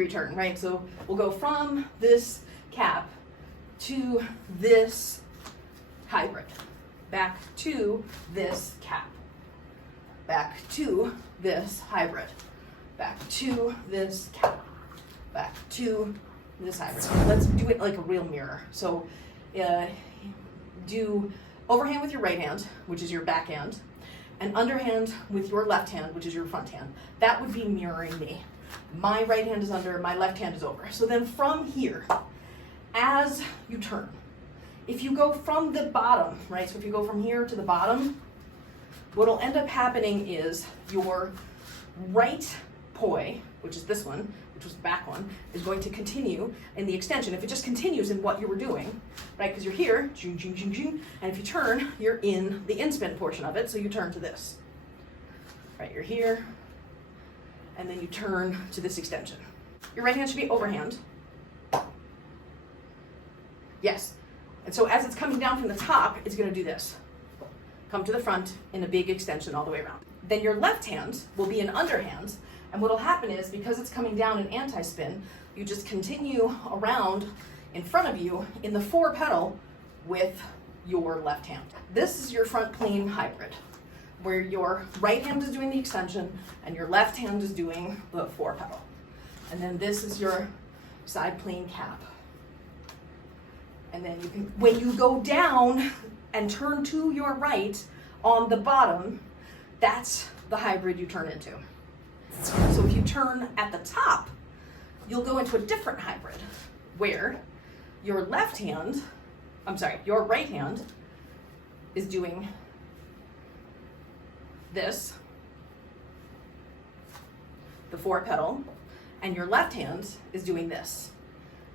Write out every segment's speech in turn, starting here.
90-degree turn, right? So we'll go from this cap to this hybrid, back to this cap, back to this hybrid, back to this cap, back to this hybrid. Let's do it like a real mirror. So do overhand with your right hand, which is your back hand, and underhand with your left hand, which is your front hand. That would be mirroring me. My right hand is under, my left hand is over. So then from here, as you turn, if you go from the bottom, right, so if you go from here to the bottom, what'll end up happening is your right poi, which is this one, which was the back one, is going to continue in the extension. If it just continues in what you were doing, right, because you're here, and if you turn, you're in the inspin portion of it, so you turn to this. Right, you're here, and then you turn to this extension. Your right hand should be overhand. Yes. And so as it's coming down from the top, it's going to do this. Come to the front in a big extension all the way around. Then your left hand will be an underhand, and what'll happen is, because it's coming down in anti-spin, you just continue around in front of you in the 4 petal with your left hand. This is your front plane hybrid, where your right hand is doing the extension and your left hand is doing the 4 petal. And then this is your side plane cap. And then you can, when you go down and turn to your right on the bottom, that's the hybrid you turn into. So if you turn at the top, you'll go into a different hybrid where your your right hand is doing this, the 4 petal, and your left hand is doing this.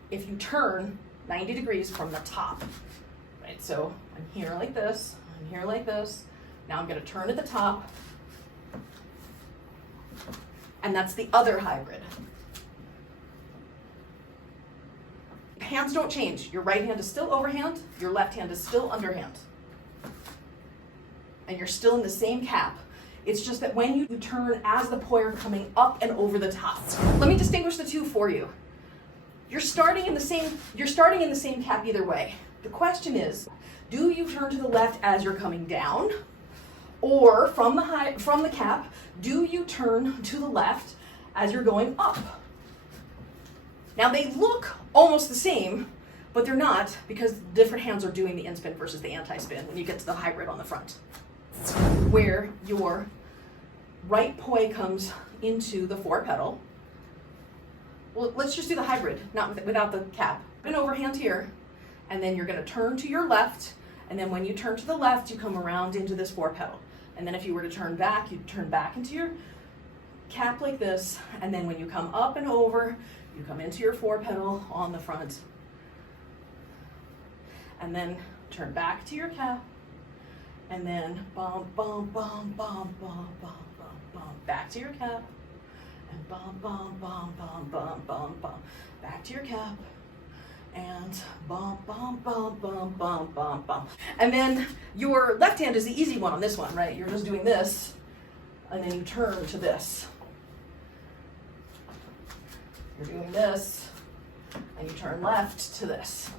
If you turn 90 degrees from the top, right? So I'm here like this, I'm here like this. Now I'm going to turn at the top, and that's the other hybrid. Hands don't change. Your right hand is still overhand, your left hand is still underhand. And you're still in the same cap. It's just that when you turn as the poi are coming up and over the top. Let me distinguish the two for you. You're starting in the same cap either way. The question is, do you turn to the left as you're coming down? Or from the cap, do you turn to the left as you're going up? Now they look almost the same, but they're not, because different hands are doing the inspin versus the anti-spin when you get to the hybrid on the front, where your right poi comes into the 4 petal. Well, let's just do the hybrid, without the cap. An overhand here, and then you're going to turn to your left, and then when you turn to the left, you come around into this 4 petal. And then if you were to turn back, you'd turn back into your cap like this, and then when you come up and over, you come into your 4 petal on the front, and then turn back to your cap, and then bum, bum, bum, bum, bum, bum, bum, bum, back to your cap, and bum, bum, bum, bum, bum, bum, bum, back to your cap, and bum, bum, bum, bum, bum, bum, bum. And then your left hand is the easy one on this one, right? You're just doing this, and then you turn to this. You're doing this, and you turn left to this.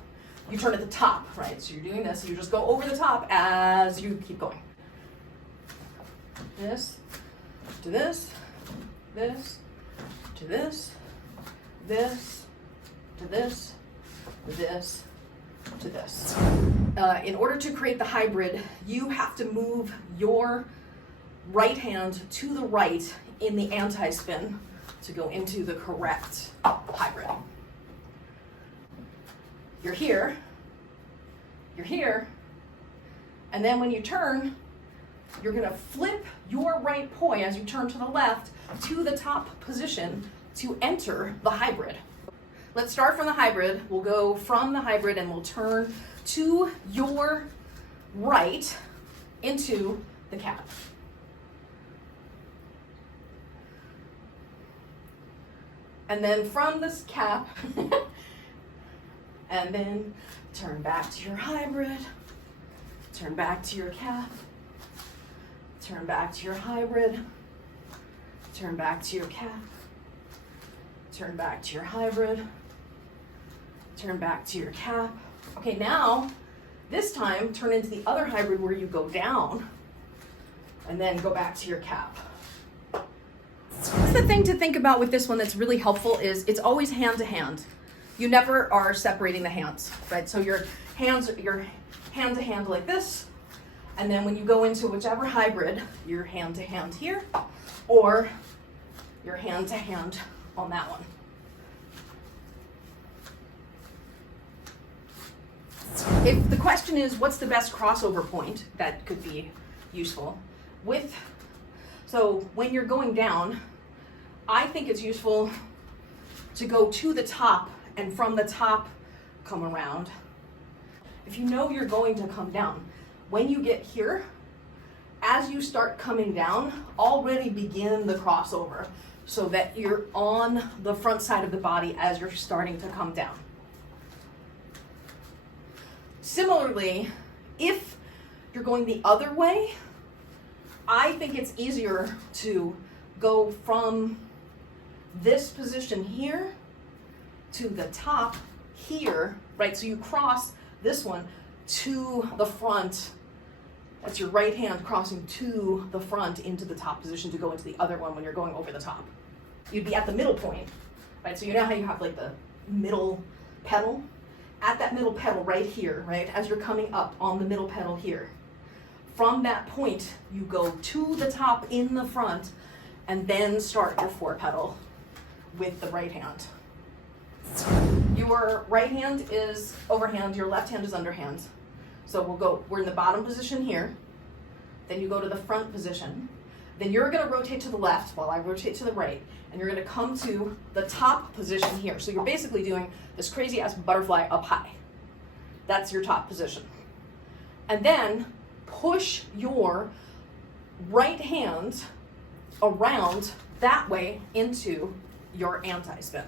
You turn at the top, right? So you're doing this, you just go over the top as you keep going. This, to this, this, to this, this, to this, this, to this. In order to create the hybrid, you have to move your right hand to the right in the anti-spin to go into the correct hybrid. You're here, and then when you turn, you're going to flip your right poi as you turn to the left to the top position to enter the hybrid. Let's start from the hybrid. We'll go from the hybrid and we'll turn to your right into the cap. And then from this cap, and then turn back to your hybrid, turn back to your cap, turn back to your hybrid, turn back to your cap, turn back to your hybrid, turn back to your cap. Okay, now, this time, turn into the other hybrid where you go down, and then go back to your cap. The thing to think about with this one that's really helpful is it's always hand to hand. You never are separating the hands, right? So your hand to hand like this, and then when you go into whichever hybrid, your hand to hand here, or your hand to hand on that one. If the question is, what's the best crossover point that could be useful? So when you're going down, I think it's useful to go to the top and from the top come around. If you know you're going to come down, when you get here, as you start coming down, already begin the crossover so that you're on the front side of the body as you're starting to come down. Similarly, if you're going the other way, I think it's easier to go from this position here to the top here, right? So you cross this one to the front. That's your right hand crossing to the front into the top position to go into the other one when you're going over the top. You'd be at the middle point, right? So you know how you have like the middle petal? At that middle petal right here, right? As you're coming up on the middle petal here. From that point, you go to the top in the front and then start your four petal with the right hand. Your right hand is overhand, your left hand is underhand. So we're in the bottom position here, then you go to the front position, then you're gonna rotate to the left while I rotate to the right, and you're gonna come to the top position here. So you're basically doing this crazy ass butterfly up high. That's your top position. And then push your right hand around that way into your anti-spin.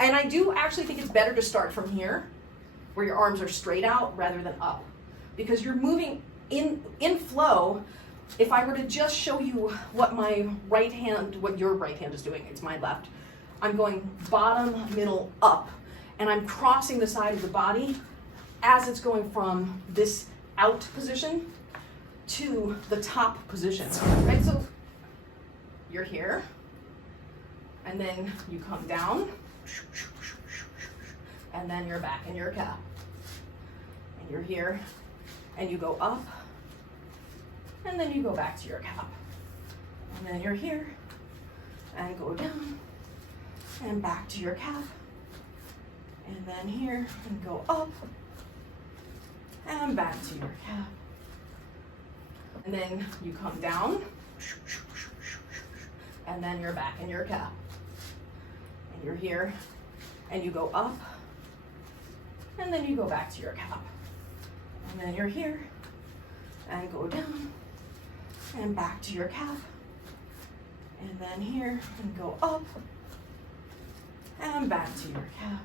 And I do actually think it's better to start from here, where your arms are straight out rather than up, because you're moving in flow. If I were to just show you what my right hand, what your right hand is doing, it's my left. I'm going bottom, middle, up, and I'm crossing the side of the body as it's going from this out position to the top position, right? So you're here, and then you come down, and then you're back in your cap. And you're here, and you go up, and then you go back to your cap. And then you're here, and go down, and back to your cap. And then here, and go up, and back to your cap. And then you come down, and then you're back in your cap. And you're here, and you go up, and then you go back to your cap. And then you're here, and go down, and back to your cap. And then here, and go up, and back to your cap.